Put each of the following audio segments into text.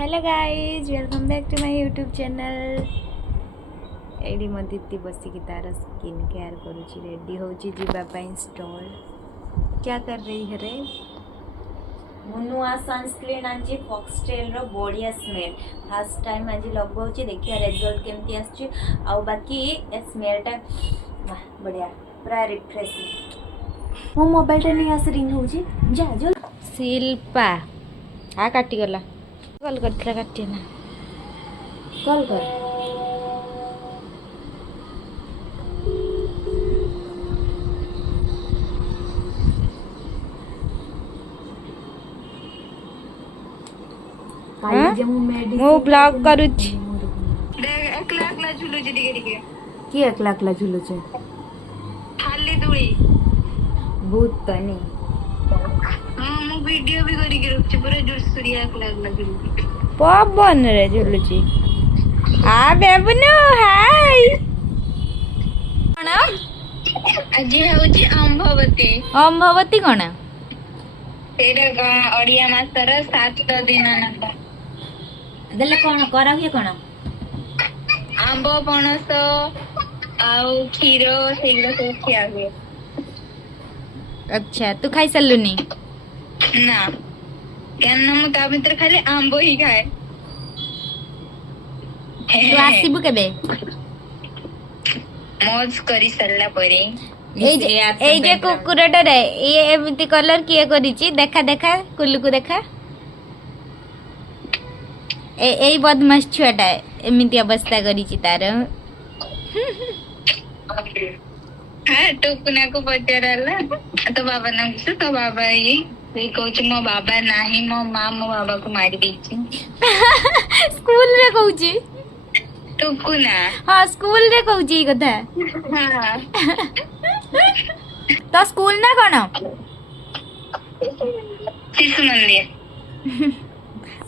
Hello guys welcome back to my YouTube channel. एडी मो दीदी बसिकी तार स्किन केयर करुची रेडी होची जीवापाई स्टॉल। क्या कर रही है रे? मुनुआ सनस्क्रीन आंची फॉक्सटेल रो बढ़िया स्मेल फर्स्ट टाइम आज लगाउची देखिया रिजल्ट केमती आछी आ बाकी ए स्मेल टा वाह बढ़िया पूरा रिफ्रेशिंग। मो मोबाइल टा नहीं आस रिंग होची जा जो शिल्पा आ काटी गला कॉल करथिला काटी ना कॉल कर मो ब्लॉग करूची देख एकला एकला झुलुची टिके टिके की एकला एकला झुलुचे खाली दुळी भूत तनी हां मो वीडियो भी करी के रखछ पूरा जोर सूर्य एकला एकला झुलुची पवन रे झुलुची आ बेबनु हाय कोना आज होची अंभवती कोना तेरा का ओडिया मासर 7 दिन ना देले कोन करा हुए कोन आंबो पणस आउ खीर सेगला सब खिया हुए। अच्छा तू खाई सल्लुनी ना केन मु ता भीतर खाली आंबो ही खाए। तू आसीबु केबे मौज करी सल्ला परे ए जे कुकुरटा रे ये एमिति कलर किए करिची देखा देखा कुल्लू देखा ए बदमाश छुआटा एमिति अवस्था करिची तार हाँ टुकुना को पचाराला तो बाबा ना पूछो तो बाबा ये कहूँ मो बाबा नाही मो माँ मो बाबा को मारी देची स्कूल रे कहूची टुकुना हाँ स्कूल रे कहूची कथा हाँ तो स्कूल ना कौन शिशु मंदिर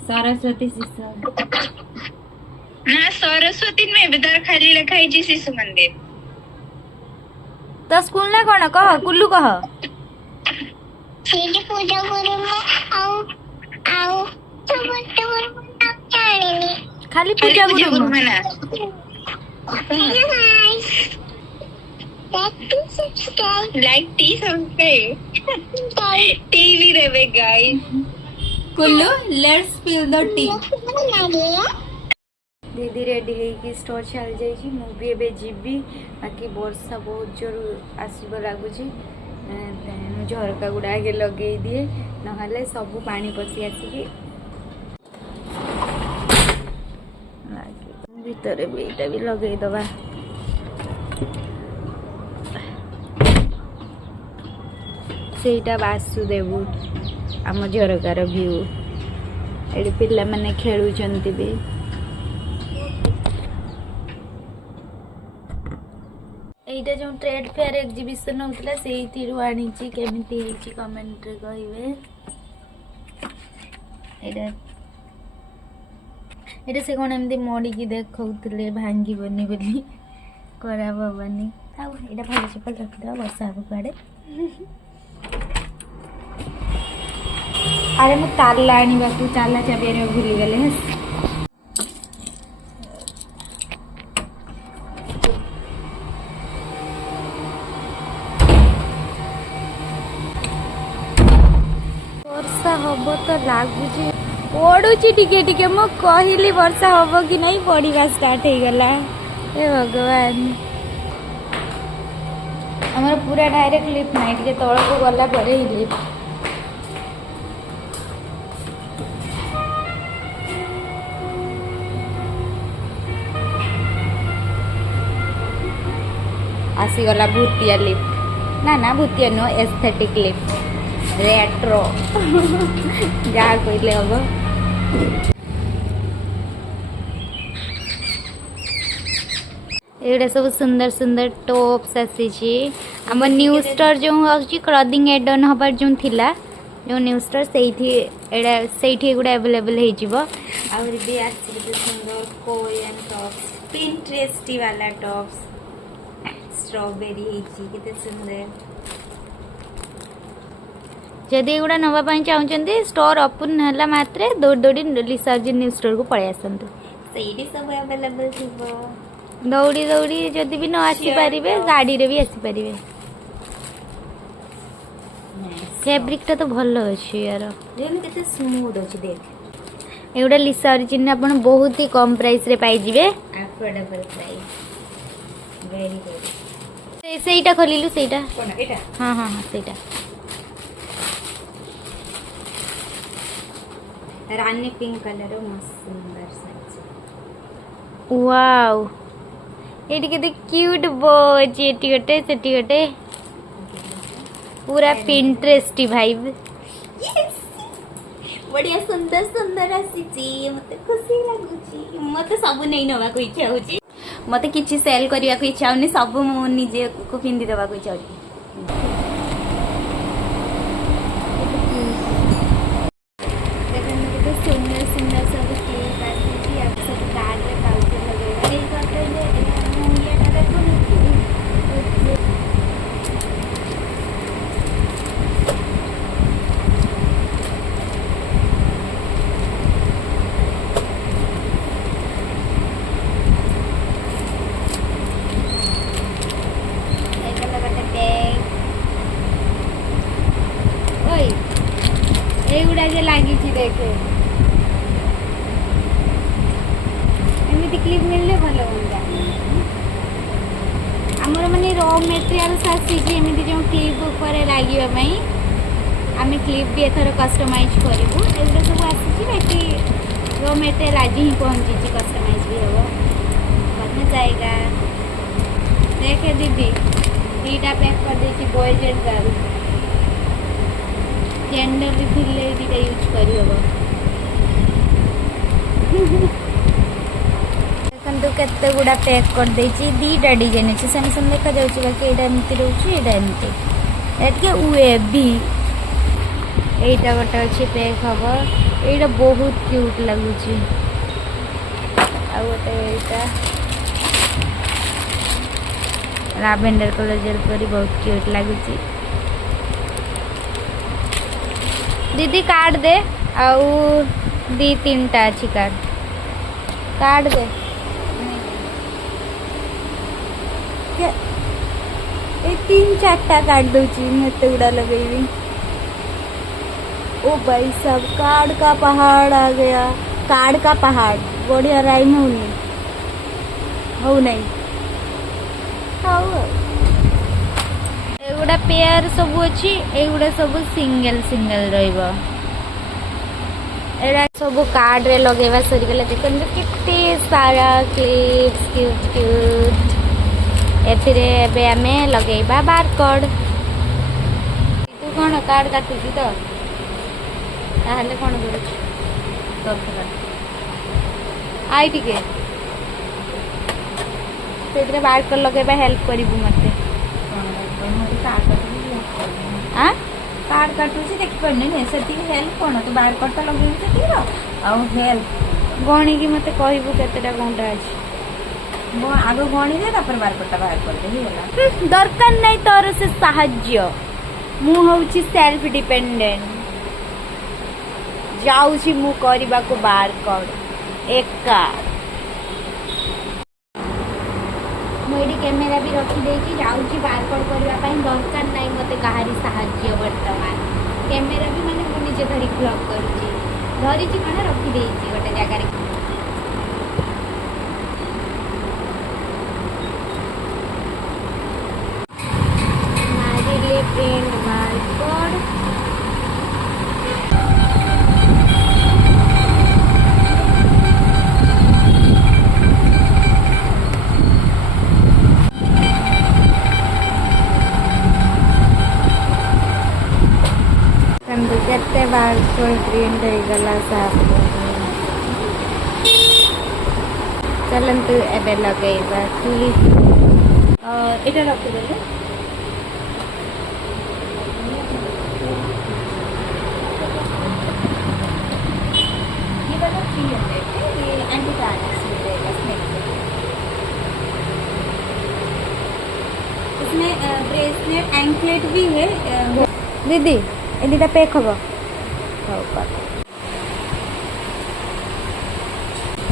सरस्वती शिशु ना सरस्वती में बेदार खाली लिखाई जी शिशु मंदिर तो स्कूल ना कौन कह कुल्लू कह सेठी पूजा करे मो आउ आउ खाली पूजा गुरु मना like tea subscribe टीवी रे guys Kullu let's feel the T दीदी रेडी है स्टोर चल जाइए मुझे एबे जीवी बाकी वर्षा बहुत जोर आसब लगुच झरका गुड़ा आगे लगे दिए ना सब पानी पशि आसिक भितर भी लगे दबा सेटा वासुदेव आम झरकार भ्यू ये पिला माने खेलुचंती भी एटा जो ट्रेड फेयर एग्जीबिशन होतला सेही आनी केमिति हेची कमेंट रे कहिबे। एटा से कोन एमती मोड़ी की देखौतले भांगी बनी बोली खराब हबनी आ एटा भल चपल रखिदा वर्षा हब कुआडे अरे मु ताला आनी तू ताला चाबी भूली गले वर्षा हम तो लगुच पड़ुची टिके टिके मु कहली वर्षा हम कि नहीं पड़ा स्टार्ट हो गला हे भगवान हमर पूरा डायरेक्ट लिफ्ट नहीं टिके तल को गला परे ही लिफ्ट आसीगला भूतिया लिफ्ट ना भूतिया नो एस्थेटिक लिफ्ट रेट्रो जहाँ कहले हम एगुड़ा सब सुंदर सुंदर टॉप्स आसी आम न्यू स्टोर जो अच्छी क्लॉथिंग एड ऑन हबार जो थिला जो न्यू स्टोर से एगुड़ा अवेलेबल हो सुंदर कोरियन टॉप्स पिंटरेस्ट वाला टॉप्स स्ट्रॉबेरी है सुंदर जदि एगुड़ा नापी चाहते स्टोर ओपन है मात्रे दौड़ दौड़ी लिसार्जिन स्टोर को पलि आसतु ସେଇଠି ସବୁ ଆଭେଲେବଲ୍ ଥିବ। दौड़ी दौड़ी जदि भी न आसीपारे गाड़ी रे भी आसीपारे। फैब्रिक टा तो भल अच्छे यार କେତେ ସ୍ମୁଥ୍ ଅଛି ଦେଖ। एगुड़ा लिसार्जिन आप बहुत ही कम प्राइस रे पाइजिबे। Affordable price very good. ସେଇଟା ଖୋଲିलु ସେଇଟା କ'ଣ ଏଇଟା? हाँ हाँ हाँ ସେଇଟା ରାନୀ ପିଙ୍କ କଲର୍ ମସ୍ତ ସୁନ୍ଦର ସାଇଜ୍। वाओ एटी केते क्यूट बो अछि एटी गटे सेटी गटे पूरा पिंटरेस्टी भाइब। बढिया सुंदर सुंदर आसीची मते खुशी लागुची। मते सब नै नवा को इच्छा होची। मते किछि सेल करिया को इच्छा होनी सब मु निजे को पिंदी देबा को इच्छा होची। सुंदर सुंदर सब क्लिप आसी आप सब कार्ड रे पाउच लगेगा ए करते जे ये टा देखो एगुड़ा जे लगी देखे एमती क्लिप मिलले भल होता आमर माने र मेटेरियल्स आसीमती जो क्लिप उपर लगे आम क्लिप भी एथर कस्टमाइज करूँ एगुड़ा सब आसी बाकी र मेटेरियल आज ही पहुँची कस्टमाइज भी हम बढ़िया जाएगा। देखे दीदी दीटा पैक कर देती बॉयज एंड गर्ल जेंडर भी फिर दीटा यूज कर देखो केते गुड़ा पैक कर देची दीटा डिजाइन अच्छे सेम सेम देखा जाउची बाकी एटा एमती रहउची एटा एमती एटके वेवी एटा गोटे अच्छे पैक हबो एटा बहुत क्यूट लागुची आ गोटे एटा लैवेंडर कलर जेल परी बहुत क्यूट लागुची। दीदी कार्ड दे आउ दी तीनटा अच्छी कार्ड दे ए तीन चारटा कार्ड दूची मत गुड़ा लगेगी। ओ भाई साहब कार्ड का पहाड़ आ गया। कार्ड का पहाड़ बढ़िया राइम होनी हो नहीं एगुड़ा पेयर सब अच्छी एगुड़ा सब सिंगल सिंगल रहिबो एड़ा सब कार्ड रे लगेवा सरी गला देखन केते सारा क्लिप्स क्यूट क्यूट एथिरे एबे आमे लगेबा बारकोड। तू कोन कार्ड काटुची तो ताहले कोन करूची दरकार आई टिके सेतरे बारकोड लगेबा हेल्प करिबु मते कार्ड काटुची देखि पड़ने ने सेति हेल्प कोन तो बाहर करता लगे सेति आ हेल्प गणी की मते कहबू केतेटा कोनटा अछि मो आगो गणी दे तापर बाहर करता बाहर कर दे होला दरकार नै तोर से साहाय्य मु होउची सेल्फ डिपेंडेंट जाउची मु करबा को बारकोड एका मुझे कैमेरा भी रखी देगी जाऊँगी बारकोड करने दरकार ना मत कहारी साहाय्य बर्तमान कैमेरा भी मैंने मुझे निजे धरी ब्लॉग करुँची धरी कण रखी गोटे जगार मारिले प्रिंट बारकोड केते बार कोई प्रिंट हो गला साफ चलंतु एबे लगेबा क्लिप एटा रख देले ये वाला 300 ये एंटी टार्निश मिलेगा इसमें ब्रेसलेट एंकलेट भी है दीदी ए दुटा पैक हम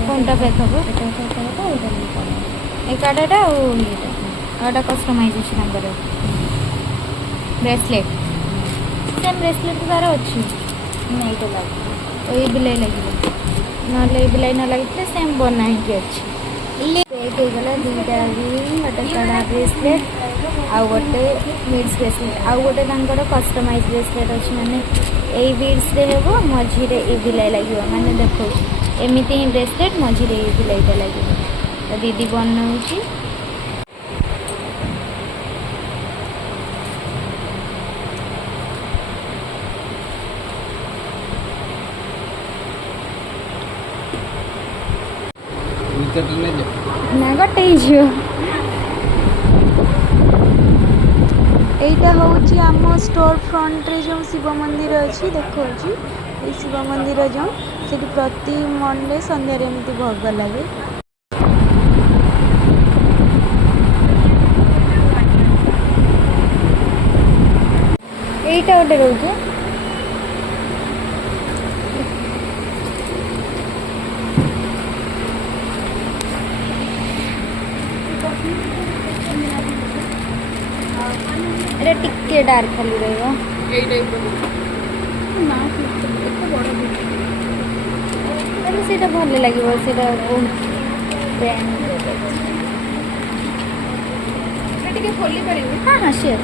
कौनटा पैक हम ए कार्डटा आटा कस्टमाइजेशन ब्रेसलेट सेम ब्रेसलेट तार अच्छी नहीं तो लगे तो ये बिलाई लगे ना बिलाई न लगे सेम बना ही अच्छी गला दुईटा रिंग गोटे कड़ा ब्रेसलेट आउ गोटे बीड्स ब्रेसलेट आउ गोटे कस्टमाइज ब्रेसलेट अच्छी माने यही बीड्स हे मझे ये बिलाई लगे माने देखो एमती ही ब्रेसलेट मझे ये बिलाईटा लगे तो दीदी बनाऊँगी ना गोटे झील এইটা হচ্ছে আম স্টোর ফ্রন্টরে যে শিব মন্দির ଅଛି দেখଉଛି এই শিব মন্দির যে সেটি প্রতি মন্ডে সন্ধ্যারে এমতি ভোগ লাগে এইটা ওটা রয়েছে এটা টিকে ডার্ক খালি রহিব এই টাইপ না এত বড় তাহলে সেটা ভালো লাগিব সেটা ব্র্যান্ড এটা টিকে খোলি পারিবি হ্যাঁ হ্যাঁ শিওর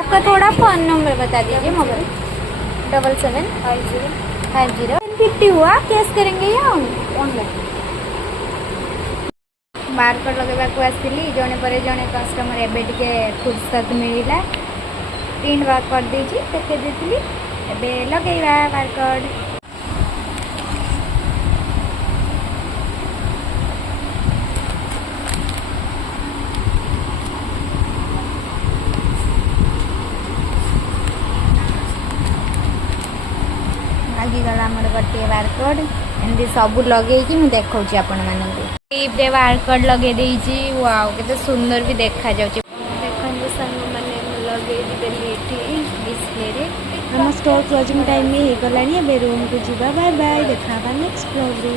आपका थोड़ा फोन नंबर बता दीजिए मोबाइल 775050 हुआ कैश करेंगे या ऑनलाइन बारकोड लगेगा आसली जड़े पर जड़े कस्टमर एबे टिके फुर्सत मिलला प्रिंट बार कर देछि देखे देथिली एबे लगेगा बारकोड गला मोर गोटे बारकोड एमती सब लगे देखा आपण मानते बारकोड लगे वाओ केते सुंदर भी देखा जाउछि देखो संग माने लगे देली डिस्प्ले रे हम स्टोर क्लोजिंग टाइम में हे गलानी रूम को जीवा बाय बाय देखा नेक्स्ट ब्लॉग रे।